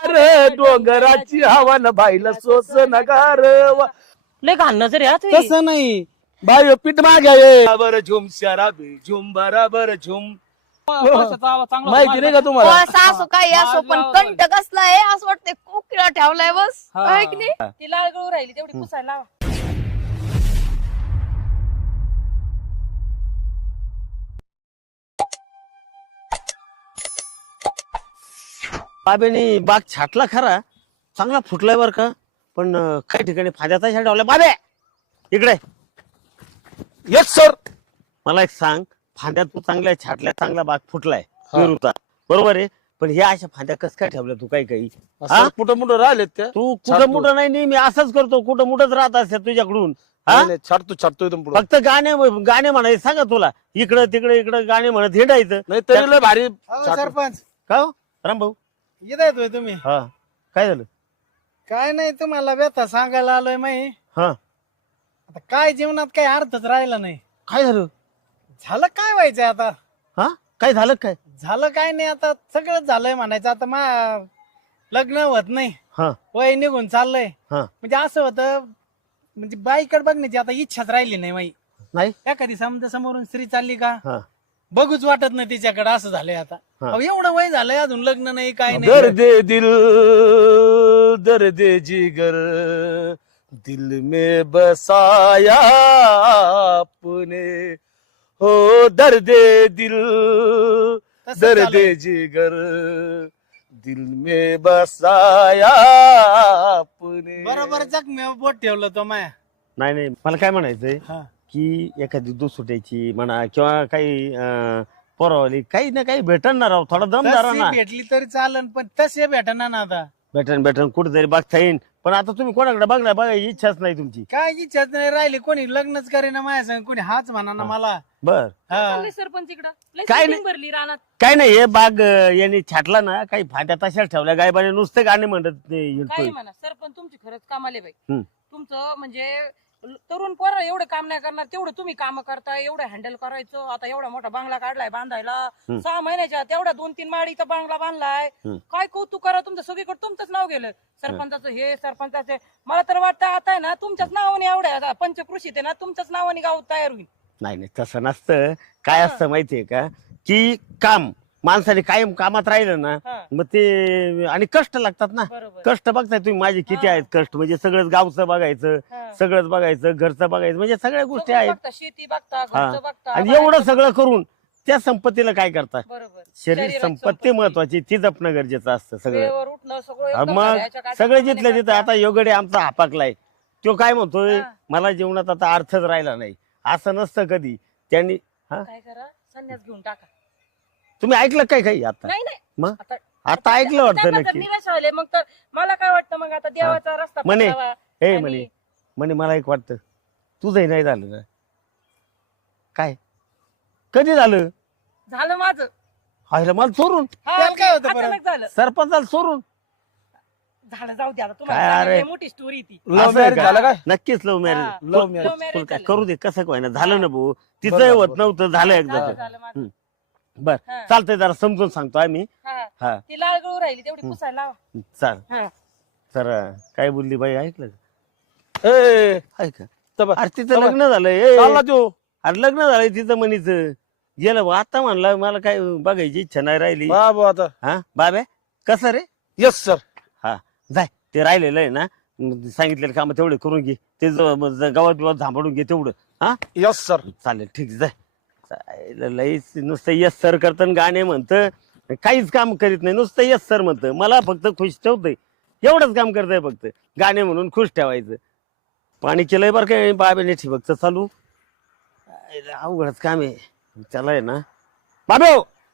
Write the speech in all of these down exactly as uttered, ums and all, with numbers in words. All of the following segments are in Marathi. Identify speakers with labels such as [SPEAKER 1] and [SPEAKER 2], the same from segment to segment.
[SPEAKER 1] रे डोंगराची हवा न बाईला सोस नगार
[SPEAKER 2] लय घालणं रे हा तुम्ही.
[SPEAKER 3] तसं नाही
[SPEAKER 1] बाय पीठ मागे बरं झुम शराबी झुम बराबर झुम
[SPEAKER 3] कशाचा आवाज चांगला
[SPEAKER 1] माहिती नाही का
[SPEAKER 4] हो,
[SPEAKER 1] तुम्हाला
[SPEAKER 4] सासू काही असो पण कंठ कसला आहे असं वाटतंय कोकिळा ठेवलाय बस
[SPEAKER 3] हा.
[SPEAKER 4] आहे की नाही
[SPEAKER 2] ती लाळ गळू राहिली तेवढी पुसायला लावा.
[SPEAKER 5] बाबेने बाग छाटला खरा चांगला फुटलाय बर का पण अं, काही ठिकाणी फाद्याचा छाट ठेवला बाबे इकडे
[SPEAKER 1] येस सर
[SPEAKER 5] मला एक सांग फांद्या तू चांगल्या छाटल्या चांगला बाग फुटलाय पेरूचा बरोबर आहे पण हे अशा फांद्या कस काय ठेवल्या तू काही काही हा?
[SPEAKER 1] कुठं मुठं राहिलेत त्या
[SPEAKER 5] तू
[SPEAKER 1] छाटतो.
[SPEAKER 5] कुठं मुठं नाही नेहमी असंच करतो कुठं मुठच राहत असते तुझ्याकडून हा
[SPEAKER 1] नाही, नाही, छाटतो छाटतो इथून पुढं
[SPEAKER 5] फक्त गाणे गाणे म्हणायचे सांगा तुला इकडं तिकडं इकडं गाणे म्हणत हिंडायचं
[SPEAKER 1] नाही तरी लय भारी
[SPEAKER 3] अहो,
[SPEAKER 1] छाटतो.
[SPEAKER 3] सरपंच
[SPEAKER 5] का हो? राम भाऊ
[SPEAKER 3] येत येतोय तुम्ही
[SPEAKER 5] हा काय झालं
[SPEAKER 3] काय नाही तुम्हाला व्यथा सांगायला आलोय मी
[SPEAKER 5] हा
[SPEAKER 3] आता काय जीवनात काही अर्थच राहिला नाही
[SPEAKER 5] काय झालं
[SPEAKER 3] झालं काय व्हायचंय आता
[SPEAKER 5] हा काय झालं काय
[SPEAKER 3] झालं काय नाही आता सगळंच झालंय म्हणायचं आता मा लग्न होत नाही
[SPEAKER 5] हा
[SPEAKER 3] वय निघून चाललंय
[SPEAKER 5] हा
[SPEAKER 3] म्हणजे असं होतं म्हणजे बाईकडे बघण्याची आता इच्छाच राहिली नाही माई
[SPEAKER 5] नाही
[SPEAKER 3] एखादी समजा समोरून स्त्री चालली का
[SPEAKER 5] हा
[SPEAKER 3] बघूच वाटत नाही तिच्याकडे असं झालंय आता
[SPEAKER 5] हा.
[SPEAKER 3] अहो, एवढं वय झालंय अजून लग्न नाही काय नाही
[SPEAKER 1] दर्द दिल दर्द जिगर दिल में बसाया आपने हो दर्द दिल
[SPEAKER 3] तसंच
[SPEAKER 1] दर्द
[SPEAKER 3] झालंय.
[SPEAKER 1] जिगर दिल में बसाया आपने
[SPEAKER 3] बरोबर जखमी बोट ठेवलं तो माया
[SPEAKER 5] नाही नाही मला काय म्हणायचंय
[SPEAKER 3] हा.
[SPEAKER 5] की एखादी दुसुट्याची म्हणा किंवा काही अं, पोरावली काही ना काही भेटणार राव थोडा दम धरा
[SPEAKER 3] तशी
[SPEAKER 5] ना
[SPEAKER 3] भेटली तरी चालन पण तसे भेटणार ना आता
[SPEAKER 5] भेटन भेटन कुठेतरी बघता येईन पण आता तुम्ही कोणाकडे बघणार बघायची इच्छाच नाही तुमची
[SPEAKER 3] काय इच्छाच नाही राहिली कोणी लग्नच करेना माझ्या संग कोणी हाच म्हणा ना मला
[SPEAKER 5] बर
[SPEAKER 3] हा.
[SPEAKER 2] चाललंय सरपंच इकडं लय
[SPEAKER 5] काय
[SPEAKER 2] setting
[SPEAKER 5] नाही.
[SPEAKER 2] भरली रानात.
[SPEAKER 5] काय नाही हे बाग अं, यांनी छाटला ना काही फाट्या तशाच ठेवल्या गायबाने नुसते गाणे म्हणत
[SPEAKER 2] काही
[SPEAKER 5] हिंडतोय
[SPEAKER 2] म्हणा सरपंच तुमची खरंच कामाले बाई
[SPEAKER 5] हम्म.
[SPEAKER 2] तुमचं म्हणजे तरुण पोरं एवढं काम नाही करणार तेवढं तुम्ही काम करताय एवढं हँडल करायचं आता एवढा मोठा बांगला काढलाय बांधायला
[SPEAKER 5] हम्म.
[SPEAKER 2] सहा महिन्याच्या तेवढा दोन तीन माळीचा बांगला बांधलाय
[SPEAKER 5] हम्म.
[SPEAKER 2] काय कौतुक करा तुमचं सगळीकडे तुमचंच नाव गेलं सरपंचाचं हे सरपंचाचे मला तर वाटतं आता आहे ना तुमच्याच नावाने एवढ्या आता पंचकृषीत आहे ना तुमच्याच नावाने गाव तयार होईल
[SPEAKER 5] नाही नाही तसं नसतं काय असतं माहितीये का की काम माणसाने कायम कामात राहिलं ना
[SPEAKER 2] हा,
[SPEAKER 5] मग ते आणि कष्ट लागतात ना
[SPEAKER 2] बरोबर
[SPEAKER 5] कष्ट बघताय तुम्ही माझे किती
[SPEAKER 2] हा.
[SPEAKER 5] आहेत कष्ट म्हणजे सगळंच गावचं बघायचं
[SPEAKER 2] हा.
[SPEAKER 5] सगळंच बघायचं घरचं बघायचं म्हणजे सगळ्या गोष्टी
[SPEAKER 2] सगळं
[SPEAKER 5] आहेत
[SPEAKER 2] बघता, शेती बघता
[SPEAKER 5] हा.
[SPEAKER 2] घरचं बघता
[SPEAKER 5] आणि
[SPEAKER 2] बाहेरचं
[SPEAKER 5] एवढं सगळं करून त्या संपत्तीला काय करता
[SPEAKER 2] बरोबर
[SPEAKER 5] शरीर
[SPEAKER 2] शरीराची
[SPEAKER 5] संपत्ती महत्वाची ती जपणं गरजेचं असतं सगळं
[SPEAKER 2] वेळेवर उठणं सगळं
[SPEAKER 5] हा,
[SPEAKER 2] एकदम
[SPEAKER 5] मग
[SPEAKER 2] घड्याळाच्या काट्या
[SPEAKER 5] सगळे
[SPEAKER 2] प्रमाणे
[SPEAKER 5] जिथले तिथं
[SPEAKER 2] करता.
[SPEAKER 5] आता योगडे आमचा हापाकलाय तो काय म्हणतोय
[SPEAKER 2] हा.
[SPEAKER 5] मला जीवनात आता अर्थच राहिला नाही असं नसतं कधी त्यांनी हा
[SPEAKER 2] काय करा संन्यास घेऊन टाका
[SPEAKER 5] तुम्ही ऐकलं काय काही आता
[SPEAKER 2] नाही नाही
[SPEAKER 5] मग
[SPEAKER 2] आता
[SPEAKER 5] आता ऐकलं वाटतं
[SPEAKER 2] त्यांना जर
[SPEAKER 5] नक्की
[SPEAKER 2] निराश झाले मग तर मला काय वाटतं मग आता देवाचा रस्ता
[SPEAKER 5] म्हणे,
[SPEAKER 2] पकडावा.
[SPEAKER 5] हे
[SPEAKER 2] आणि-
[SPEAKER 5] म्हणे म्हणे मला एक वाटतं तुझंही नाही झालं ना काय कधी झालं
[SPEAKER 2] झालं माझं
[SPEAKER 5] हायला मला चोरून
[SPEAKER 2] हा,
[SPEAKER 3] त्याला काय होतं
[SPEAKER 2] अचानक
[SPEAKER 3] परत?
[SPEAKER 2] झालं
[SPEAKER 5] सरपंचाला चोरून
[SPEAKER 2] झालं जाऊ द्या आता
[SPEAKER 5] काय
[SPEAKER 2] तुम्हाला
[SPEAKER 5] अरे?
[SPEAKER 2] सांगितलंय, मोठी स्टोरी ती
[SPEAKER 1] लव्ह
[SPEAKER 5] असं आहे
[SPEAKER 1] मॅरेज
[SPEAKER 5] का?
[SPEAKER 1] झालं काय
[SPEAKER 5] नक्कीच लव्ह मॅरेज
[SPEAKER 2] हा,
[SPEAKER 1] लव्ह
[SPEAKER 2] love
[SPEAKER 1] मॅरेज
[SPEAKER 2] marriage
[SPEAKER 5] तुला काय
[SPEAKER 2] झालं.
[SPEAKER 5] करू दे कसं काय ना झालं ना भाऊ तिचं
[SPEAKER 1] बरं,
[SPEAKER 5] होत
[SPEAKER 1] बरं.
[SPEAKER 5] नव्हतं झालं
[SPEAKER 2] झालं,
[SPEAKER 5] एकदा
[SPEAKER 2] झालं माझं.
[SPEAKER 5] हम्म. बर
[SPEAKER 2] हा.
[SPEAKER 5] चालतंय जरा समजून सांगतो आम्ही
[SPEAKER 2] हा,
[SPEAKER 5] हा
[SPEAKER 2] ती लाळ गळू राहिली तेवढी पुसायला लावा.
[SPEAKER 5] चाल
[SPEAKER 2] हा.
[SPEAKER 5] तर काय बोलली बाई ऐकलं का?
[SPEAKER 1] ए
[SPEAKER 5] ऐका
[SPEAKER 1] तबा.
[SPEAKER 5] अरे तिचं
[SPEAKER 1] तबा.
[SPEAKER 5] लग्न झालंय
[SPEAKER 1] चालला
[SPEAKER 5] ए,
[SPEAKER 1] तो
[SPEAKER 5] अरे लग्न झालंय तिचं म्हणीचं गेलं बा आता म्हणलं मला काय बघायची इच्छा नाही राहिली
[SPEAKER 1] बाबा आता
[SPEAKER 5] हा बाबे कसं रे
[SPEAKER 1] येस सर
[SPEAKER 5] हा जाय ते राहिलेलं आहे ना मग सांगितलेलं काम तेवढे करून घे ते ज- म- ज- गावात बिवात झांबडून घे तेवढं हा
[SPEAKER 1] येस सर
[SPEAKER 5] चालेल ठीक जाय चालेल, लईच नुसतं यस सर करतं गाणे म्हणतं काहीच काम करीत नाही नुसतं यस सर म्हणतं मला फक्त खुश ठेवतंय एवढंच काम करतंय फक्त गाणे म्हणून खुश ठेवायचं पाणी केलंय बरं काय बाबेने ठिबकचं चालू आईला अवघडच काम आहे त्याला आहे ना बाबे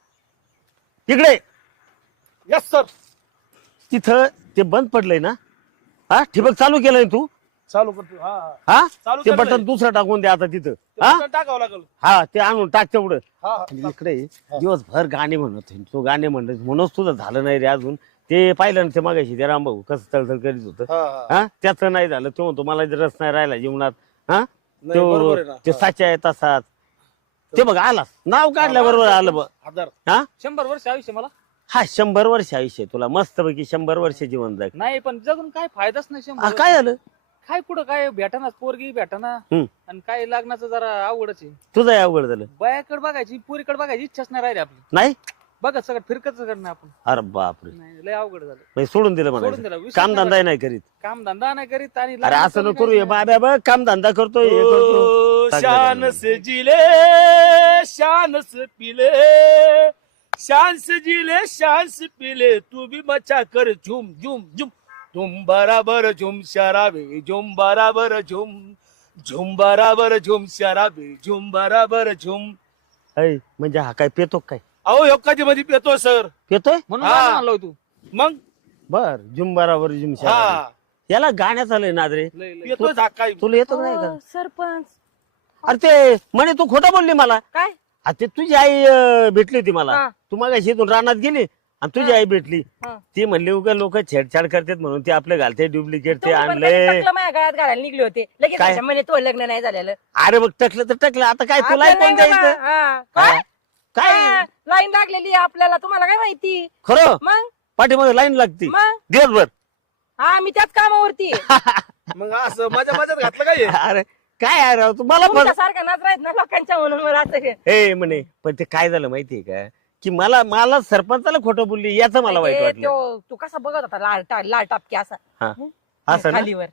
[SPEAKER 5] इकडे
[SPEAKER 1] येस सर
[SPEAKER 5] तिथं ते बंद पडलंय ना हा ठिबक चालू केलंय तू
[SPEAKER 1] चालू करतो हा
[SPEAKER 5] हा
[SPEAKER 1] चालू
[SPEAKER 5] ते
[SPEAKER 1] केलंय.
[SPEAKER 5] बटन दुसरं टाकून द्या आता तिथं
[SPEAKER 1] ते
[SPEAKER 5] हा
[SPEAKER 1] बटन टाकावं लागेल
[SPEAKER 5] हा ते आणून टाक तेवढं
[SPEAKER 1] हा हा.
[SPEAKER 5] आणि इकडे दिवसभर गाणे म्हणत होते. तो गाणे म्हणत म्हणूनच तुझं झालं नाही रे अजून ते पाहिलं ना ते मागायची ते रामभाऊ कसं तळतळ करीत होतं
[SPEAKER 1] हा, हा.
[SPEAKER 5] हा त्याचं नाही झालं तो म्हणतो मला रस नाही राहिला जीवनात हा
[SPEAKER 1] नाही, बरोबर आहे ना.
[SPEAKER 5] तो ते साच्या आहे तसाच ते बघ आला नाव काढल्याबरोबर आलं बघ
[SPEAKER 1] हजार
[SPEAKER 5] हा
[SPEAKER 3] शंभर वर्ष आयुष्य मला
[SPEAKER 5] हा शंभर वर्ष आयुष्य आहे तुला मस्तपैकी शंभर वर्ष जीवन जग
[SPEAKER 6] नाही पण जगून काय फायदाच नाही
[SPEAKER 5] हा,
[SPEAKER 6] शंभर
[SPEAKER 5] काय झालं
[SPEAKER 6] काय कुठं काय भेटाना पोरगी भेटाना
[SPEAKER 5] हम्म.
[SPEAKER 6] आणि काय लग्नाचं जरा अवघडच आहे.
[SPEAKER 5] तुझं हे अवघड झालं
[SPEAKER 6] बायाकडे बघायची पोरीकडे बघायची इच्छाच नाही राहिली आपली.
[SPEAKER 5] नाही
[SPEAKER 6] बघत सगळं फिरकत करणार आपण.
[SPEAKER 5] अरे बापरे
[SPEAKER 6] नाही लय अवघड झालं.
[SPEAKER 5] म्हणजे सोडून दिलं
[SPEAKER 6] सोडून
[SPEAKER 5] म्हणायचं
[SPEAKER 6] दिला विषय
[SPEAKER 5] काम
[SPEAKER 6] नाही
[SPEAKER 5] धंदा नाही करीत
[SPEAKER 6] काम धंदा नाही करीत आणि
[SPEAKER 5] अरे
[SPEAKER 6] लग्नाचं
[SPEAKER 5] असं
[SPEAKER 6] बी
[SPEAKER 5] नको
[SPEAKER 6] काहीच
[SPEAKER 5] करू
[SPEAKER 6] नाही.
[SPEAKER 5] बाबा बघ काम धंदा करतोय हे करतो
[SPEAKER 1] ओ,
[SPEAKER 5] चांगलं
[SPEAKER 1] शान
[SPEAKER 5] झालं.
[SPEAKER 1] से जिले शान से पिले शान से जिले शान से पिले तू भी मचा कर झूम झूम झूम झूम बराबर झूम शराबे झूम बराबर झूम झूम बराबर झूम शराबे झूम बराबर झूम.
[SPEAKER 5] ऐ, म्हणजे हा काय पेतो काय
[SPEAKER 1] अहो ह्यो कधी मध्ये पेतो सर.
[SPEAKER 5] पेतोय
[SPEAKER 6] म्हणून
[SPEAKER 1] हा.
[SPEAKER 6] गाणं म्हणलो तू
[SPEAKER 1] मग
[SPEAKER 5] बर झुम बराबर झुम शराबी.
[SPEAKER 1] हा
[SPEAKER 5] याला गाण्यात आलंय नादरे
[SPEAKER 6] लय लय
[SPEAKER 1] पेतो झाकाय.
[SPEAKER 5] तुला येतो नाही का
[SPEAKER 2] अहो, सरपंच
[SPEAKER 5] अरे ते म्हणे तू खोटं बोलली मला
[SPEAKER 2] काय
[SPEAKER 5] आ, ते तुझी आई अं, भेटली होती मला
[SPEAKER 2] हा.
[SPEAKER 5] तू मग शेतून रानात गेली आणि तुझी आई भेटली
[SPEAKER 2] हा.
[SPEAKER 5] ती म्हणली उगा लोक छेडछाड करतात म्हणून ते आपले घालते डुप्लिकेट ते
[SPEAKER 2] तुम्ही पण
[SPEAKER 5] आणले
[SPEAKER 2] कधी टकलं माझ्या गळ्यात घालायला निघले होते लगेच
[SPEAKER 5] काय?
[SPEAKER 2] माझ्या म्हणे तो लग्न नाही झालेलं
[SPEAKER 5] अरे बघ टकलं तर टकलं आता काय तुला
[SPEAKER 2] आता
[SPEAKER 5] कोण
[SPEAKER 2] नाही बाबा.
[SPEAKER 5] द्यायचं
[SPEAKER 2] हा. काय
[SPEAKER 5] काय
[SPEAKER 2] लाईन लागलेली आहे आपल्याला तुम्हाला काय माहिती
[SPEAKER 5] खरं
[SPEAKER 2] मग
[SPEAKER 5] पाठीमागे लाईन लागती
[SPEAKER 2] मग
[SPEAKER 5] दिवसभर
[SPEAKER 2] हा मी त्याच कामावरती आहे.
[SPEAKER 1] मग असं माझ्या माझ्यात घातलं काय हे?
[SPEAKER 5] अरे काय आहे राव तुम्हाला पण
[SPEAKER 2] तुमच्यासारखा नजर आहेत ना लोकांच्या म्हणून मला असं हे.
[SPEAKER 5] ए म्हणे पण ते काय झालं माहितीये का की मला मला सरपंचाला खोटं बोलली याचं मला वाईट
[SPEAKER 2] हे
[SPEAKER 5] वाटलं
[SPEAKER 2] त्यो- तू कसा बघत होता लाल टा- लाल टापकी असा
[SPEAKER 5] हा. असं ना
[SPEAKER 2] खालीवर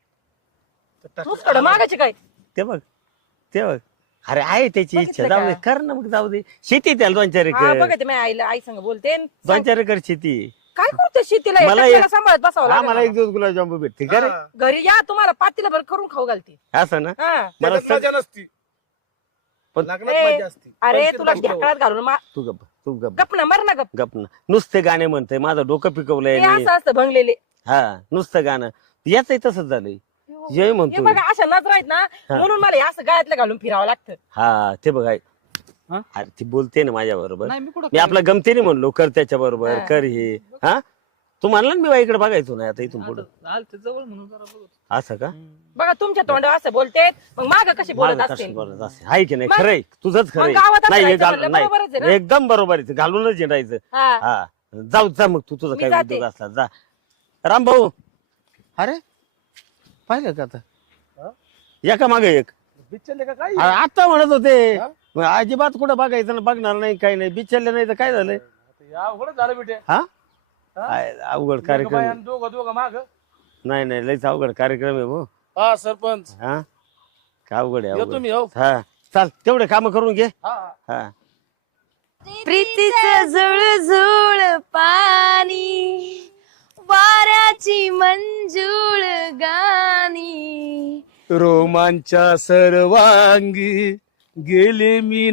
[SPEAKER 2] तूच कडं मागायची काय
[SPEAKER 5] ते बघ ते बघ अरे आहे त्याची
[SPEAKER 2] बघितलं
[SPEAKER 5] इच्छा जाऊ दे
[SPEAKER 2] का?
[SPEAKER 5] कर ना मग जाऊ दे शेती आहे त्याला दोन चार
[SPEAKER 2] हा
[SPEAKER 5] एकर
[SPEAKER 2] बघते मी आईला आई संग बोलते न
[SPEAKER 5] दोन चार एकर शेती आहे.
[SPEAKER 2] काय करतो शेतीला
[SPEAKER 5] मला
[SPEAKER 2] मला
[SPEAKER 5] एक-
[SPEAKER 2] सांभाळत बसावं
[SPEAKER 5] हा
[SPEAKER 2] लागेल
[SPEAKER 5] मला
[SPEAKER 2] मला.
[SPEAKER 5] एक दिवस गुलाबजामुन भेटते का रे
[SPEAKER 1] हा.
[SPEAKER 2] घरी या तुम्हाला पातीला भर करून खाऊ घालते
[SPEAKER 5] असं ना
[SPEAKER 2] हा
[SPEAKER 5] मला
[SPEAKER 1] त्याच्यात
[SPEAKER 5] सग-
[SPEAKER 1] मजा नसती.
[SPEAKER 5] पण-
[SPEAKER 1] लग्नात
[SPEAKER 2] ए,
[SPEAKER 1] मजा असती.
[SPEAKER 2] अरे
[SPEAKER 1] पंचवीस
[SPEAKER 2] तुला
[SPEAKER 1] बाजूला
[SPEAKER 2] ढेकळात घालून मा-
[SPEAKER 5] तू गप तू गप
[SPEAKER 2] गप ना मर ना गप
[SPEAKER 5] गप ना नुसते गाणे म्हणतोय माझं डोकं पिकवलंय
[SPEAKER 2] हे
[SPEAKER 5] यांनी.
[SPEAKER 2] असं असतं भंगलेले
[SPEAKER 5] हा नुसतं गाणं याचही तसंच झालंय जय
[SPEAKER 2] हे
[SPEAKER 5] म्हणतो
[SPEAKER 2] बघा अशा नजर आहेत ना
[SPEAKER 5] हा.
[SPEAKER 2] म्हणून मला हे असं गळ्यातलं घालून फिरावं लागतं
[SPEAKER 5] हा ते बघ आहे.
[SPEAKER 6] हा?
[SPEAKER 5] अरे ती बोलते ना माझ्या बरोबर
[SPEAKER 6] नाही मी कुठं
[SPEAKER 5] मी आपल्या गमतीने म्हणलो कर त्याच्या बरोबर
[SPEAKER 2] हा.
[SPEAKER 5] कर हे हा तू म्हणला ना मी बाईकडे बघायचो नाही आता इथून पुढे
[SPEAKER 6] आलं ते जवळ म्हणून जरा बघत.
[SPEAKER 5] असं का
[SPEAKER 2] बघा तुमच्या तोंडावर असं बोलते मग माग कशी बोलत
[SPEAKER 5] माझं
[SPEAKER 2] असते
[SPEAKER 5] कसं बोलत असेल आहे की नाही
[SPEAKER 2] मग-
[SPEAKER 5] खरंय तुझंच
[SPEAKER 2] मग
[SPEAKER 5] खरंय
[SPEAKER 2] गावात असं
[SPEAKER 5] नाही हे
[SPEAKER 2] राहायचं
[SPEAKER 5] घाल-
[SPEAKER 2] म्हणलं बरोबरच आहे
[SPEAKER 5] नाही
[SPEAKER 2] ना?
[SPEAKER 5] एकदम बरोबर आहे ते घालूनच हिंडायचं
[SPEAKER 2] हा
[SPEAKER 5] हा जाऊ जा मग तू तुझा
[SPEAKER 2] मी
[SPEAKER 5] काय
[SPEAKER 2] जाते.
[SPEAKER 5] उद्योग असला जा राम भाऊ अरे पाहिलं का आता एका मागे एक
[SPEAKER 1] बिचारले का काय
[SPEAKER 5] अरे आता म्हणत होते
[SPEAKER 1] हा?
[SPEAKER 5] मग अजिबात कुठं बघायचं ना बघणार नाही काही नाही बिचारले नाही तर काय झालंय
[SPEAKER 1] या अवघडच झालं बेटे.
[SPEAKER 5] हा
[SPEAKER 1] हा?
[SPEAKER 5] काय अवघड कार्यक्रम आहे.
[SPEAKER 1] दोघं दोघं माग.
[SPEAKER 5] नाही नाही लयच अवघड कार्यक्रम आहे भाऊ
[SPEAKER 1] हा सरपंच
[SPEAKER 5] हा काय अवघड आहे
[SPEAKER 1] येतो
[SPEAKER 5] अवघड
[SPEAKER 1] मी हो.
[SPEAKER 5] हा चाल तेवढे काम करून घे
[SPEAKER 1] हा
[SPEAKER 5] हा
[SPEAKER 4] प्रीतीचं जुळजुळ पाणी वाऱ्याची मंजूळ गाणी
[SPEAKER 1] रोमांच्या सर्वांगी गेले मी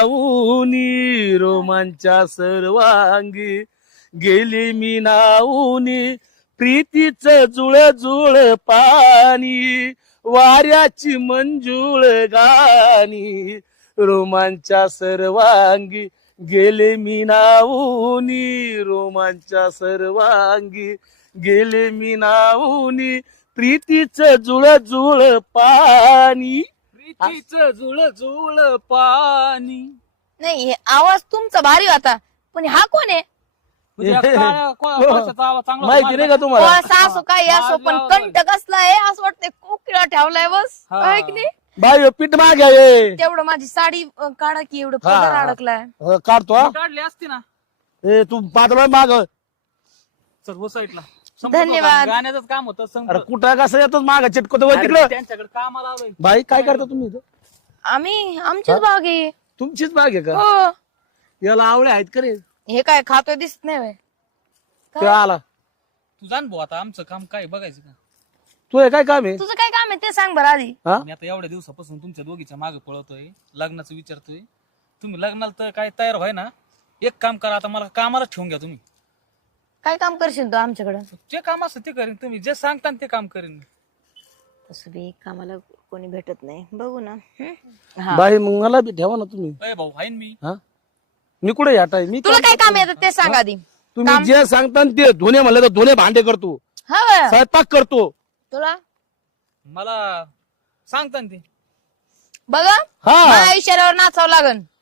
[SPEAKER 1] नाऊनी रोमांच्या सर्वांगी गेले मी नाऊनी प्रीतीच जुळ जुळ पाणी वाऱ्याची मंजूळ गाणी रोमांच्या सर्वांगी गेले मी नाऊनी रोमांच्या सर्वांगी गेले मी नाऊनी प्रीतीच जुळ जुळ पाणी
[SPEAKER 6] प्रीतीचं जुळ जुळ पाणी
[SPEAKER 4] नाही हे आवाज तुमचा भारी होता पण हा कोण आहे
[SPEAKER 6] म्हणजे या काळ्या को- कोळशाचा आवाज चांगला
[SPEAKER 1] माहिती नाही का
[SPEAKER 4] ओ,
[SPEAKER 1] तुम्हाला
[SPEAKER 4] सासू काही असो पण कंठ कसला आहे असं वाटतंय कोकिळा ठेवलाय बस
[SPEAKER 6] हा.
[SPEAKER 4] आहे की नाही
[SPEAKER 1] बाई पीठ मागे ये.
[SPEAKER 4] तेवढं माझी साडी अं, काढा की एवढं
[SPEAKER 1] हा.
[SPEAKER 4] पदर अडकलाय
[SPEAKER 1] अ, काढतो हा.
[SPEAKER 6] काढली असती ना
[SPEAKER 1] ए तू पातळ माग.
[SPEAKER 6] चल हो साईडला
[SPEAKER 4] धन्यवाद.
[SPEAKER 6] गाण्याचंच काम होतं
[SPEAKER 1] अरे
[SPEAKER 6] संपलं.
[SPEAKER 1] कुठं कसं येतो माग चिटकतो
[SPEAKER 6] अरे,
[SPEAKER 1] तिकडं.
[SPEAKER 6] त्यांच्याकडे कामाला आलोय
[SPEAKER 1] बाई काय करता तुम्ही इथं?
[SPEAKER 4] आम्ही आमचीच बाग आहे
[SPEAKER 1] तुमचीच बाग आहे का
[SPEAKER 4] हो
[SPEAKER 1] याला आवळे आहेत का रे
[SPEAKER 4] हे काय खातोय दिसत नाही व्हय.
[SPEAKER 1] ते आला
[SPEAKER 6] तू जाण भाऊ आता आमचं काम काय बघायचं का
[SPEAKER 1] तू हे काय काम आहे
[SPEAKER 4] तुझं काय काम आहे ते सांग बरं आधी
[SPEAKER 1] हा?
[SPEAKER 6] मी आता एवढ्या दिवसापासून तुमच्या दोघीच्या मागे पळवतोय लग्नाचं विचारतोय तुम्ही लग्नाला तर काय तयार व्हाय ना एक काम करा आता मला कामाला ठेवून घ्या तुम्ही
[SPEAKER 4] काय काम करशील तू आमच्याकडं
[SPEAKER 6] जे काम असतं ते करेन तुम्ही जे सांगता ते काम करेन
[SPEAKER 4] तसं बी कामाला कोणी भेटत नाही बघू ना हं? हा.
[SPEAKER 1] बाई मग मला बी ठेवा ना तुम्ही
[SPEAKER 6] अय भाऊ हाईन मी
[SPEAKER 1] हा मी कुठे याटाय मी
[SPEAKER 4] तुला काय काम येतं ते सांग आधी
[SPEAKER 1] तुम्ही जे सांगता ना ते धुणे म्हणलं तर धुणे भांडे करतो
[SPEAKER 4] हा बरं.
[SPEAKER 1] स्वयंपाक करतो
[SPEAKER 4] तुला
[SPEAKER 6] मला सांगता ते
[SPEAKER 4] बघा
[SPEAKER 1] हा
[SPEAKER 4] माझ्या इशाऱ्यावर नाचावं लागन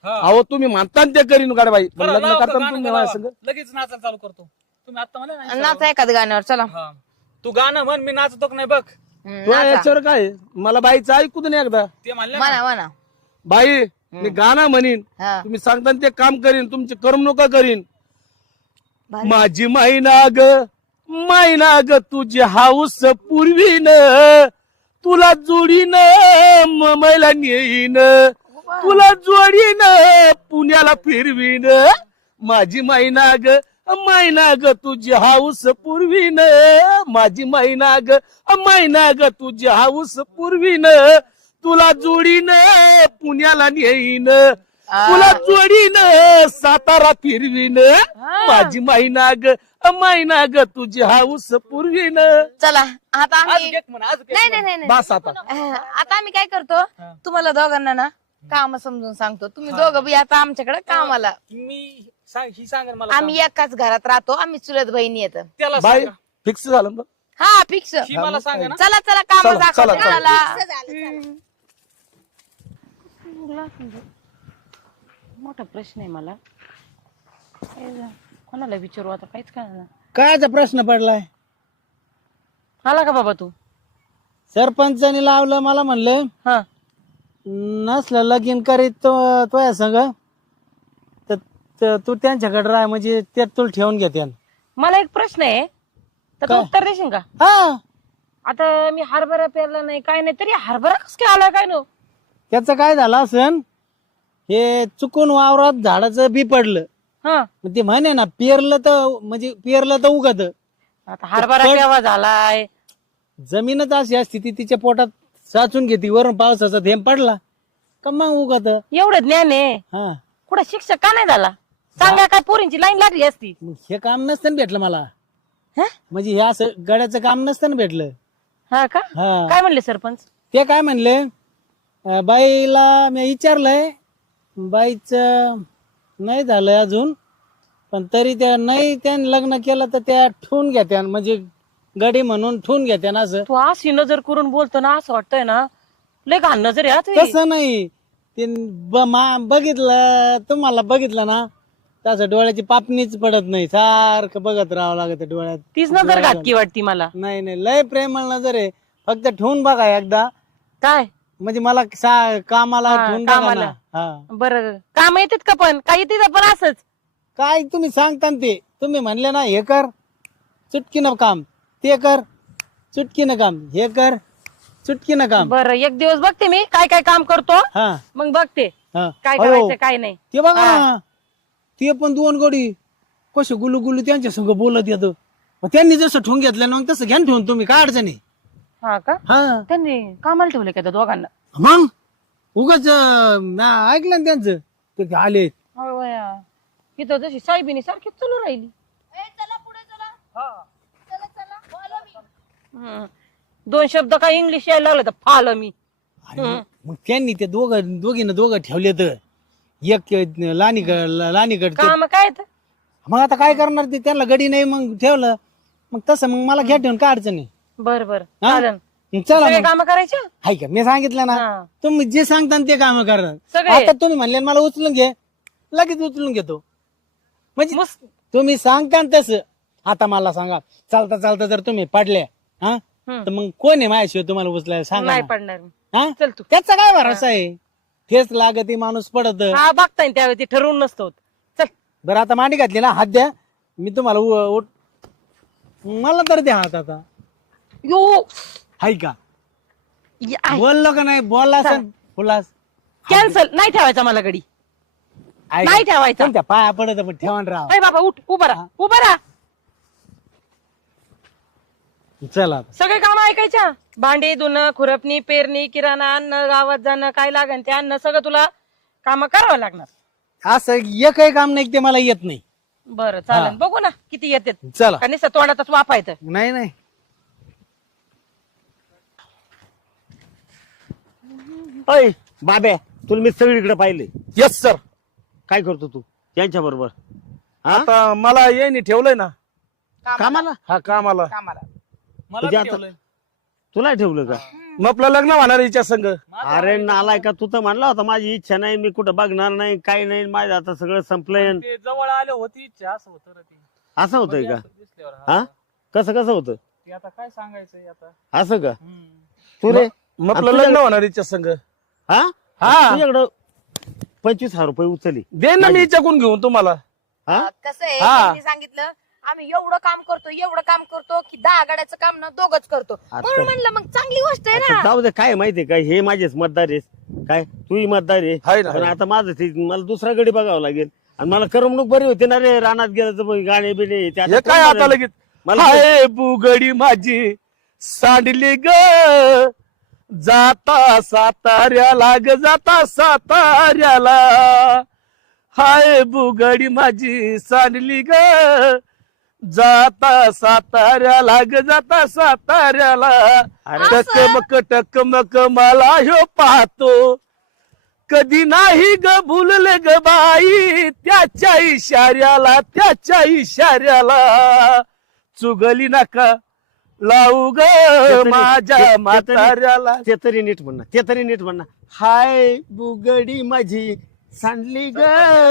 [SPEAKER 6] हा.
[SPEAKER 1] अहो तुम्ही म्हणता ना ते करीन गाडबाई पण
[SPEAKER 6] बरं,
[SPEAKER 1] लग्न
[SPEAKER 6] लावा का
[SPEAKER 1] करताना
[SPEAKER 6] गाणं
[SPEAKER 1] तुम्ही
[SPEAKER 6] लावा.
[SPEAKER 1] माझ्या संग
[SPEAKER 6] लगेच नाचायला चालू करतो. तुम्ही आता म्हणले ना
[SPEAKER 4] नाचा एखाद्या गाण्यावर चला.
[SPEAKER 6] हा. तू गाणं म्हण, मी नाचतो का नाही बघ.
[SPEAKER 4] हम्म,
[SPEAKER 1] तुला
[SPEAKER 4] नाचा.
[SPEAKER 1] याच्यावर काय आहे? मला बाईचं ऐकू दे ना एकदा.
[SPEAKER 6] ते म्हणले ना.
[SPEAKER 4] म्हणा म्हणा.
[SPEAKER 1] बाई मी गाणं म्हणीन
[SPEAKER 4] हा.
[SPEAKER 1] तुम्ही सांगता ना ते काम करीन तुमची करमणुका करीन.
[SPEAKER 4] भारी.
[SPEAKER 1] माझी मैना ग मैना ग तुझी हाऊस पूर्वीन तुला जोडीन मैला नेईन तुला जोडीन पुण्याला फिरवीन माझी मैना ग मैना ग तुझी हाऊस पूर्वीन माझी मैना ग मैना ग तुझी हाऊस पूर्वीन तुला जोडीन पुण्याला नेईन तुला जोडीन सातारा फिरवीन माझी मैना ग मैना ग तुझी हाऊस पूर्वीन.
[SPEAKER 4] चला आता
[SPEAKER 6] आज
[SPEAKER 4] आम्ही
[SPEAKER 6] एक म्हण, आज एक
[SPEAKER 4] नाही
[SPEAKER 6] म्हण.
[SPEAKER 4] नाही नाही
[SPEAKER 1] बस आता
[SPEAKER 4] नाही. आता आम्ही काय करतो तुम्हाला दोघांना ना काम समजून सांगतो. तुम्ही दोघं बी आता आमच्याकडे कामाला.
[SPEAKER 6] मी सांग ही सांगेन मला
[SPEAKER 4] आम्ही एकाच घरात राहतो. आम्ही चुलत बहिणी येत.
[SPEAKER 6] सांग. त्याला
[SPEAKER 1] बाई
[SPEAKER 6] सांगा.
[SPEAKER 1] फिक्स झालं ना.
[SPEAKER 4] हा फिक्स.
[SPEAKER 6] ही मला सांगा ना.
[SPEAKER 4] चला चला काम
[SPEAKER 1] चला, चला, चला.
[SPEAKER 4] चला.
[SPEAKER 2] मोठा प्रश्न आहे मला. काय जा- कोणाला विचारू आता काहीच काय ना.
[SPEAKER 3] कायचा प्रश्न पडलाय?
[SPEAKER 2] आला का बाबा तू?
[SPEAKER 3] सरपंचाने लावलं मला म्हणलं
[SPEAKER 2] हा
[SPEAKER 3] नसलं लगीन करीत तो तोया संग तर त- तू त्यांच्याकडे राह म्हणजे ते तुला ठेवून घेते.
[SPEAKER 2] मला एक प्रश्न आहे तर तू
[SPEAKER 3] काय?
[SPEAKER 2] उत्तर देशील का?
[SPEAKER 3] हा
[SPEAKER 2] आता मी हरभरा पेरला नाही काय नाही तरी हरभरा कस काय आलाय काय नो?
[SPEAKER 3] त्याचं काय झालं असन हे चुकून वावरात झाडाचं बी पडलं
[SPEAKER 2] हा
[SPEAKER 3] मग ते म्हणे ना पेरलं तर म्हणजे पेरलं तर उगत.
[SPEAKER 2] आता हरभरा
[SPEAKER 3] पण-
[SPEAKER 2] केव्हा झालाय?
[SPEAKER 3] जमीनच अशी असते ती तिच्या पोटात साचून घेते वरून पावसाचा थेंब पडला का मग उगत.
[SPEAKER 2] एवढं ज्ञान आहे
[SPEAKER 3] हा
[SPEAKER 2] कुठं शिक्षक का नाही झाला? सांगा काय पोरींची लाईन लागली असती.
[SPEAKER 3] मग हे काम नसतं ना भेटलं मला.
[SPEAKER 2] हा?
[SPEAKER 3] म्हणजे हे असं गड्याचं काम नसतं ना भेटलं.
[SPEAKER 2] हा का?
[SPEAKER 3] हा
[SPEAKER 2] काय म्हणले सरपंच?
[SPEAKER 3] ते काय म्हणले अं, बाईला मी विचारलंय बाईच नाही झालंय अजून पण तरी त्या नाही त्याने लग्न केलं तर त्या ठेवून घेत्या म्हणजे गडी म्हणून ठेवून घेत्या ना असं.
[SPEAKER 2] तू अशी नजर करून बोलतो ना असं वाटतंय ना लय घाण नजर आहे हा तुझी.
[SPEAKER 3] तसं नाही ते ब- मा- बघितलं तुम्हाला बघितलं ना तसं डोळ्याची पापणीच पडत नाही सारखं बघत राहावं लागत डोळ्यात.
[SPEAKER 2] तीच नजर घातकी वाटती मला.
[SPEAKER 3] नाही नाही लय प्रेमळ नजर आहे फक्त ठेवून बघा एकदा
[SPEAKER 2] काय
[SPEAKER 3] म्हणजे मला सा- कामाला
[SPEAKER 2] हा,
[SPEAKER 3] ठेवून बघा
[SPEAKER 2] कामाला.
[SPEAKER 3] ना. हा
[SPEAKER 2] बरं काम येतात का पण काही तिथं पण असंच.
[SPEAKER 3] काय तुम्ही सांगता ना ते तुम्ही म्हणले ना हे कर चुटकीनं काम ते कर चुटकीनं काम हे कर चुटकीनं काम.
[SPEAKER 2] बरं एक दिवस बघते मी काय काय काम करतो
[SPEAKER 3] हा
[SPEAKER 2] मग बघते
[SPEAKER 3] हा
[SPEAKER 2] काय
[SPEAKER 3] अयो,
[SPEAKER 2] करायचं काय नाही.
[SPEAKER 3] ते बघा ना ते पण दोन गडी कसे गुलू गुलू त्यांच्या संग बोलत येत मग त्यांनी जसं ठेवून घेतलं ना मग तसं घ्या ना ठेवून तुम्ही काय अडचण आहे.
[SPEAKER 2] हा का?
[SPEAKER 3] हा
[SPEAKER 2] त्यांनी कामाला ठेवले का त्या दोघांना?
[SPEAKER 3] मग उगाच अं, ना ऐकलं ना त्यांचं ते आले
[SPEAKER 2] अहो बया, इथं जशी साहेबिनी सारखीच चालू राहिली. हम्म. दोन शब्द काय इंग्लिश यायला लागलं तर फाल मी.
[SPEAKER 3] आणि मग- मग त्यांनी ते दोघं दोघीनं दोघं ठेवले तर एक लाणीकड लाणीकड ते-
[SPEAKER 2] काम काय तर?
[SPEAKER 3] मग आता काय करणार ते त्यांना गडी नाही मग ठेवलं मग तसं मग मला घ्या ठेवून काय अडचण आहे.
[SPEAKER 2] बर बर
[SPEAKER 3] हा?
[SPEAKER 2] चालेल.
[SPEAKER 3] मग चला
[SPEAKER 2] सगळे
[SPEAKER 3] मग
[SPEAKER 2] काम करायचे
[SPEAKER 3] हाय का मी सांगितलं ना
[SPEAKER 2] हा.
[SPEAKER 3] तुम्ही जे सांगता ना ते काम करणार.
[SPEAKER 2] सगळे
[SPEAKER 3] आता तुम्ही म्हणले ना मला उचलून घे लगेच उचलून घेतो म्हणजे
[SPEAKER 2] मुस-
[SPEAKER 3] तुम्ही सांगता ना तसं. आता मला सांगा चालता चालता जर तुम्ही पडल्या हा
[SPEAKER 2] हम्म.
[SPEAKER 3] तर मग कोण आहे माझ्याशिवाय तुम्हाला उचलायला सांगा
[SPEAKER 2] नाही
[SPEAKER 3] ना.
[SPEAKER 2] पडणार मी.
[SPEAKER 3] हा
[SPEAKER 2] चल तू.
[SPEAKER 3] त्याचा काय भरोसा आहे तेच लागत माणूस पडत.
[SPEAKER 2] हा बघताय ना त्यावेळी ते ठरवून नसतो. चल
[SPEAKER 3] बरं आता मांडी घातली ना हात द्या मी तुम्हाला उ- उठ- मला तर द्या हात आता
[SPEAKER 2] यो
[SPEAKER 3] हाय का बोललो का नाही बोलला असं फुलास
[SPEAKER 2] कॅन्सल नाही ठेवायचा मला गडी.
[SPEAKER 3] ऐका.
[SPEAKER 2] नाही ठेवायचा.
[SPEAKER 3] तुमच्या पाया पडत पण ठेवा ना राव.
[SPEAKER 2] अरे बाबा उठ उभा राहा उभा राहा.
[SPEAKER 3] चला आता.
[SPEAKER 2] सगळे काम ऐकायच्या. भांडी धुणं खुरपणी पेरणी किराणा अन्न गावात जाणं काय लागेल ते अन्न सगळं तुला काम करावं लागणार.
[SPEAKER 3] असं एकही काम नाही की ते मला येत नाही.
[SPEAKER 2] बरं चालेल बघू ना किती येतात.
[SPEAKER 3] चला
[SPEAKER 2] का नुसतं तोंडातच वापायचं.
[SPEAKER 3] नाही नाही
[SPEAKER 5] अय बाब्या तुला मी सगळीकडे पाहिले.
[SPEAKER 1] Yes sir.
[SPEAKER 5] काय करतो तू त्यांच्या बरोबर?
[SPEAKER 1] आता मला येईन ठेवलंय ना
[SPEAKER 5] कामाला
[SPEAKER 1] हा कामाला.
[SPEAKER 6] मला
[SPEAKER 5] म्हणजे
[SPEAKER 6] बी
[SPEAKER 5] आता-
[SPEAKER 6] ठेवलंय.
[SPEAKER 5] तुला ठेवलं का?
[SPEAKER 1] मग आपलं लग्न होणार हिच्या संग.
[SPEAKER 5] अरे नालाय का तू तर म्हणला होता माझी इच्छा नाही, मी कुठं बघणार नाही, काही नाही, माझं आता सगळं संपलंय.
[SPEAKER 6] ते जवळ आलं होती इच्छा, असं होतं ना ते.
[SPEAKER 5] असं होतंय का?
[SPEAKER 6] असं दिसल्यावर, हा.
[SPEAKER 5] हा कसं कसं होतं
[SPEAKER 6] ते आता काय सांगायचंय आता.
[SPEAKER 5] असं का?
[SPEAKER 6] हम्म.
[SPEAKER 5] तू रे
[SPEAKER 1] मग आपलं लग्न होणार हिच्या संग.
[SPEAKER 5] हा
[SPEAKER 1] हा.
[SPEAKER 5] तुझ्याकडं पंचवीस हजार रुपये उचलली
[SPEAKER 1] दे ना मी हिच्याकडून घेऊन तुम्हाला.
[SPEAKER 5] हा
[SPEAKER 4] कसं आहे
[SPEAKER 1] हा.
[SPEAKER 4] त्यांनी सांगितलं आम्ही एवढं काम करतो एवढं काम करतो की दहा गाड्याचं काम ना दोघच करतो म्हणून म्हणलं मग चांगली गोष्ट आहे
[SPEAKER 5] आता
[SPEAKER 4] ना.
[SPEAKER 5] जाऊ दे, काय माहितीये का, हे माझेच मतदार आहेस काय, तूही मतदार आहे
[SPEAKER 1] हाय ना,
[SPEAKER 5] पण
[SPEAKER 1] हाय.
[SPEAKER 5] आता माझं ते मला दुसरा गडी बघावं लागेल आणि मला करमणूक बरी होती ना रे, रानात गेलं तर मग गाणे बिणे ते
[SPEAKER 1] हे काय आता लगेच
[SPEAKER 5] मला
[SPEAKER 1] हाय बुगडी माझी सांडली ग जाता साताऱ्याला ग जाता साताऱ्याला. हाय बुगडी माझी सांडली ग जाता साताऱ्याला ग जाता साताऱ्याला. टकमक टकमक मला ह्यो पाहतो कधी नाही ग भुलले ग बाई त्याच्या इशाऱ्याला त्याच्या इशाऱ्याला. चुगली नका लावू ग
[SPEAKER 5] तरी-
[SPEAKER 1] माझ्या
[SPEAKER 5] ते- ते तरी-
[SPEAKER 1] म्हाताऱ्याला.
[SPEAKER 5] ते तरी नीट म्हणणार, ते तरी नीट म्हणणार. हाय बुगडी माझी सांडली ग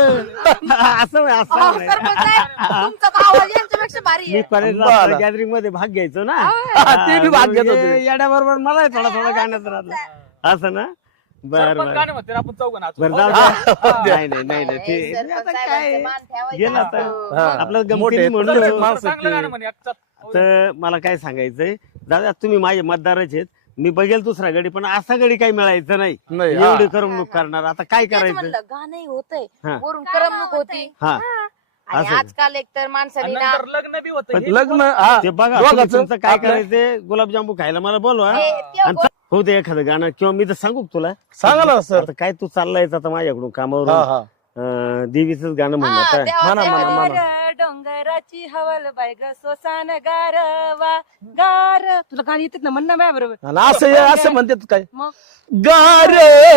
[SPEAKER 5] असं असं
[SPEAKER 4] अहो,
[SPEAKER 5] म्हणायचं.
[SPEAKER 4] सरपंच साहेब, तुमचा तर आवाज यांच्यापेक्षा भारी
[SPEAKER 5] मी
[SPEAKER 4] आहे.
[SPEAKER 1] बरं.
[SPEAKER 5] गॅदरिंग मध्ये भाग घ्यायचो ना,
[SPEAKER 1] ते बी भाग घेत होते.
[SPEAKER 5] येड्या बरोबर मला थोडा थोडा गाण्यात राहतो असं ना. बर
[SPEAKER 6] सरपंच
[SPEAKER 5] बर
[SPEAKER 6] गाणे म्हणते, आपण चौघ नाचू.
[SPEAKER 5] बर जाऊ दे. नाही नाही नाही नाही,
[SPEAKER 4] ए,
[SPEAKER 5] ते
[SPEAKER 4] सरपंच
[SPEAKER 5] आता
[SPEAKER 4] साहेबांचे
[SPEAKER 5] काय
[SPEAKER 4] मान ठेवायचे
[SPEAKER 5] गेलं आता.
[SPEAKER 4] असतो.
[SPEAKER 1] हा.
[SPEAKER 5] आपलं
[SPEAKER 1] मोठे
[SPEAKER 5] गमतीने
[SPEAKER 1] आहेत,
[SPEAKER 5] म्हणलो.
[SPEAKER 1] प्रत्येक माणसं
[SPEAKER 6] चांगलं गाणं
[SPEAKER 1] ते-
[SPEAKER 6] म्हणे, एक चाल.
[SPEAKER 5] तर मला काय सांगायचंय, दादा तुम्ही माझे मतदारच आहेत, मी बघेल दुसरा गडी पण असा गडी काही मिळायचं नाही.
[SPEAKER 1] नाही, हा.
[SPEAKER 5] एवढी करमणूक करणार आता काय
[SPEAKER 4] तेच
[SPEAKER 5] करायचं.
[SPEAKER 4] म्हणलं गाणंही होतंय
[SPEAKER 5] हा.
[SPEAKER 4] वरून करमणूक होती
[SPEAKER 5] हा
[SPEAKER 4] आणि
[SPEAKER 5] असं.
[SPEAKER 4] आजकाल एकतर
[SPEAKER 6] आणि
[SPEAKER 4] माणसाने ना
[SPEAKER 6] नंतर लग्न बी होतं.
[SPEAKER 5] पण
[SPEAKER 6] हे
[SPEAKER 1] लग्न हा
[SPEAKER 5] ते बघा
[SPEAKER 1] दोघाचं
[SPEAKER 5] तुम्ही तुमचं काय
[SPEAKER 1] आपलं-
[SPEAKER 5] करायचंय, गुलाबजामू खायला मला बोलवा
[SPEAKER 4] हे ते
[SPEAKER 5] आणि हो ते एखादं गाणं किंवा मी तर सांगू का तुला.
[SPEAKER 1] सांगा ना सर.
[SPEAKER 5] आता काय तू चाललायच आता माझ्याकडून
[SPEAKER 1] हा
[SPEAKER 5] कामावरून
[SPEAKER 1] हा
[SPEAKER 5] अं, देवीच गाणं म्हणलं
[SPEAKER 4] हा,
[SPEAKER 5] आता.
[SPEAKER 4] देवा-
[SPEAKER 1] म्हणा, म्हणा,
[SPEAKER 4] देवा-
[SPEAKER 1] म्हणा.
[SPEAKER 2] डोंगराची हवल बाय ग सोसान गारवा गार. तुला गाणी येतात ना म्हण ना माझ्या बरोबर.
[SPEAKER 1] आणि असं हे- असं म्हणतात काय
[SPEAKER 2] मग
[SPEAKER 1] गार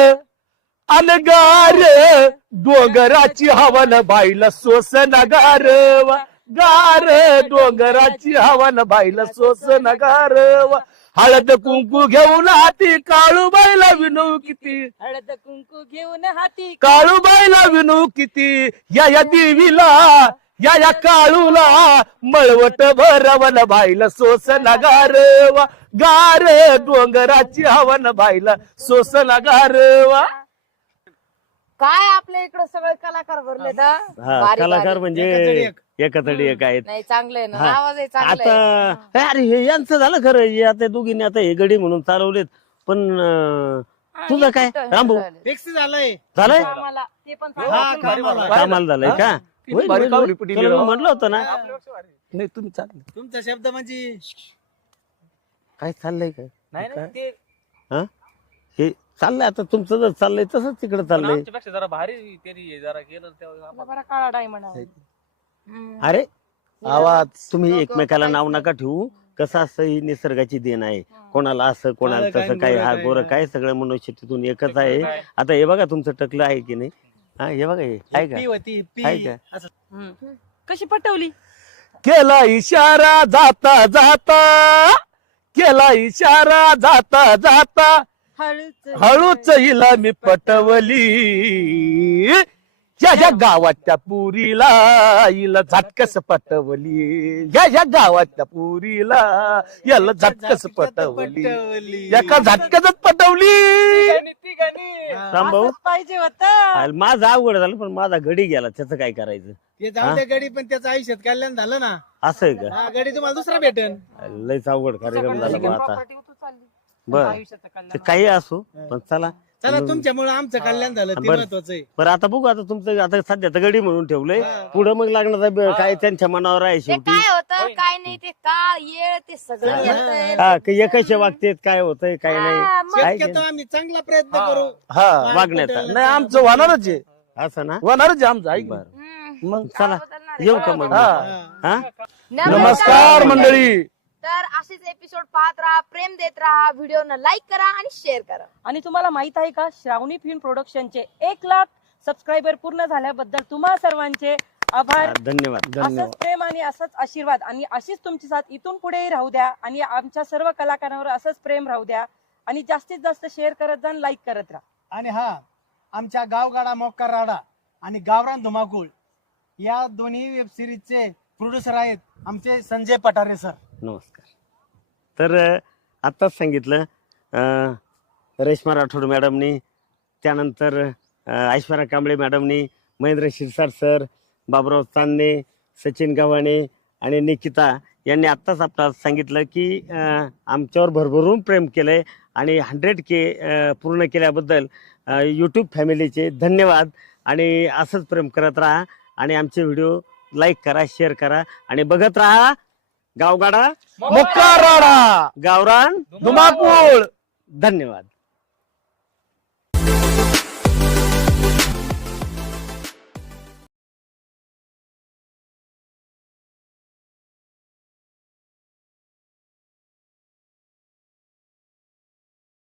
[SPEAKER 1] अन गार डोंगराची हवन बाईला सोसन गारवा गार डोंगराची हवन बाईला सोसन गारवा. हळद कुंकू घेऊन हाती काळूबाईला विनू किती
[SPEAKER 2] हळद कुंकू घेऊन हाती
[SPEAKER 1] काळूबाईला विनू किती या या देवीला या या काळूला मळवट भरवन बाईला सोसन गारवा गार डोंगराची हवन बाईला सोसन गारवा.
[SPEAKER 4] काय आपल्या इकडे सगळे कलाकार भरले
[SPEAKER 5] हा कलाकार म्हणजे एकतडी एक आहेत.
[SPEAKER 4] नाही चांगलं आहे ना
[SPEAKER 5] हा.
[SPEAKER 4] आवाज आहे चांगलं
[SPEAKER 5] आता अरे हे यांचं झालं खरं, हे आता दोघींनी आता हे गडी म्हणून चालवलेत पण अं, तुझं काय रामभाऊ
[SPEAKER 3] फिक्स झालंय
[SPEAKER 5] झालंय
[SPEAKER 2] आम्हाला ते पण
[SPEAKER 3] हा,
[SPEAKER 2] सांगा.
[SPEAKER 3] कामाला.
[SPEAKER 5] कामाला झालंय का? होईल,
[SPEAKER 1] बारीक
[SPEAKER 5] होईल,
[SPEAKER 1] कावरी
[SPEAKER 5] होईल.
[SPEAKER 1] पिटी
[SPEAKER 5] तुला
[SPEAKER 1] लिहिलं.
[SPEAKER 5] मी म्हणलं होतं ना.
[SPEAKER 1] नाही तुम्ही चांगले
[SPEAKER 3] तुमचा शब्द म्हणजे
[SPEAKER 5] काय चाललंय काय
[SPEAKER 6] नाही नाही, ते
[SPEAKER 5] हा हे चाललंय आता तुमचं जर चाललंय तसंच तिकडे
[SPEAKER 6] पण
[SPEAKER 5] चाललंय.
[SPEAKER 6] आमच्यापेक्षा जरा भारी त्यांनी जरा केलं तेव्हा
[SPEAKER 2] तुला बरा काळा डायमंड आहे.
[SPEAKER 5] अरे
[SPEAKER 1] आवाज
[SPEAKER 5] तुम्ही एकमेकाला नाव नका ठेवू, कसं असं ही निसर्गाची देण आहे, कोणाला असं कोणाला
[SPEAKER 3] काळं काय,
[SPEAKER 5] तसं काय,
[SPEAKER 3] गोरं
[SPEAKER 5] हा
[SPEAKER 3] काय,
[SPEAKER 5] गोरं
[SPEAKER 3] हा.
[SPEAKER 5] काय सगळं मनुष्य तिथून एकच आहे.
[SPEAKER 6] काय.
[SPEAKER 5] आता हे बघा तुमचं टकलं आहे की नाही, हा हे बघा हे आहे का,
[SPEAKER 3] पी होती
[SPEAKER 5] आहे
[SPEAKER 3] पी
[SPEAKER 5] का?
[SPEAKER 3] असं.
[SPEAKER 2] हम्म. कशी पटवली
[SPEAKER 1] केला इशारा जाता जाता केला इशारा जाता जाता
[SPEAKER 2] हळूच
[SPEAKER 1] हळूच हिला मी पटवली ज्या ज्या गावाच्या पुरीला हिला झटकस पटवली ज्या ज्या गावाच्या पुरीला याला झटकस पटवली
[SPEAKER 3] पटवली.
[SPEAKER 1] एका झटक्यातच पटवली.
[SPEAKER 3] हा.
[SPEAKER 5] रामभाऊ
[SPEAKER 2] असंच पाहिजे होतं.
[SPEAKER 5] माझं अवघड झालं पण माझा घडी गेला, त्याचं काय करायचं.
[SPEAKER 3] ते जाऊ दे गडी पण त्याचं आयुष्यात कल्याण झालं ना.
[SPEAKER 5] असं आहे का?
[SPEAKER 3] हा गडी तुम्हाला दुसरा भेटन.
[SPEAKER 5] लयच अवघड कार्यक्रम झाला बा आता.
[SPEAKER 2] Property उतू चालली.
[SPEAKER 5] बर
[SPEAKER 2] आयुष्याचं कल्याण.
[SPEAKER 5] ते काही असो पण चला.
[SPEAKER 3] चला तुमच्यामुळे आमचं कल्याण झालं ते
[SPEAKER 5] बरं.
[SPEAKER 3] महत्वाचं आहे.
[SPEAKER 5] बरं आता बघू, आता तुमचं आता सध्या तर गडी म्हणून ठेवलंय, पुढं मग लागणार आहे, काय त्यांच्या मनावर आहे
[SPEAKER 4] ते
[SPEAKER 5] शेवटी.
[SPEAKER 4] काय होतं काय नाही ते काळ येळ ते सगळं येतंय.
[SPEAKER 5] हा काही कसे वागतेत, काय होतंय काय नाही,
[SPEAKER 4] हा, मग
[SPEAKER 5] काय
[SPEAKER 3] शक्यतो आम्ही चांगला प्रयत्न करू.
[SPEAKER 1] हा
[SPEAKER 5] वागण्याचा.
[SPEAKER 1] नाही आमचं होणारच आहे
[SPEAKER 5] असं ना.
[SPEAKER 1] होणारच आहे आमचं ऐक ना.
[SPEAKER 5] बरं
[SPEAKER 4] हम्म.
[SPEAKER 1] मग
[SPEAKER 5] चला
[SPEAKER 4] बदलणार आहे.
[SPEAKER 5] येऊ का मग.
[SPEAKER 1] हा.
[SPEAKER 5] हा
[SPEAKER 1] नमस्कार मंडळी.
[SPEAKER 4] तर असेच एपिसोड पाहत राहा, प्रेम देत राहा, व्हिडिओना लाईक करा आणि शेअर करा.
[SPEAKER 2] आणि तुम्हाला माहित आहे का, श्रावणी फिल्म प्रोडक्शनचे एक लाख सबस्क्रायबर पूर्ण झाल्याबद्दल तुम्हा सर्वांचे आभार.
[SPEAKER 5] धन्यवाद.
[SPEAKER 2] असंच प्रेम आणि असंच आशीर्वाद आणि अशीच तुमची साथ इथून पुढेही राहू द्या आणि आमच्या सर्व कलाकारांवर असंच प्रेम राहू द्या. आणि जास्तीत जास्त शेअर करत जा, लाईक करत राहा.
[SPEAKER 3] आणि हा आमच्या गावगाडा मोक्का राडा आणि गावरान धुमाकूळ या दोन्ही वेब सिरीजचे प्रोड्युसर आहेत आमचे संजय पठारे सर.
[SPEAKER 5] नमस्कार. तर अ, आत्ताच सांगितलं अ, रेश्मा राठोड मॅडमनी, त्यानंतर अ, ऐश्वर्या कांबळे मॅडमनी, महेंद्र शिरसाट सर, बाबुराव चांदणे, सचिन गव्हाणे आणि निकिता यांनी आत्ताच आपल्याला सांगितलं की अ, आमच्यावर भरभरून प्रेम केलंय आणि हंड्रेड के पूर्ण केल्याबद्दल यूट्यूब फॅमिलीचे धन्यवाद. आणि असंच प्रेम करत राहा आणि आमचे व्हिडिओ लाईक करा, शेअर करा आणि बघत राहा गावगाडा
[SPEAKER 1] मोक्का राडा
[SPEAKER 5] गावरान
[SPEAKER 1] धुमाकूळ.
[SPEAKER 5] धन्यवाद.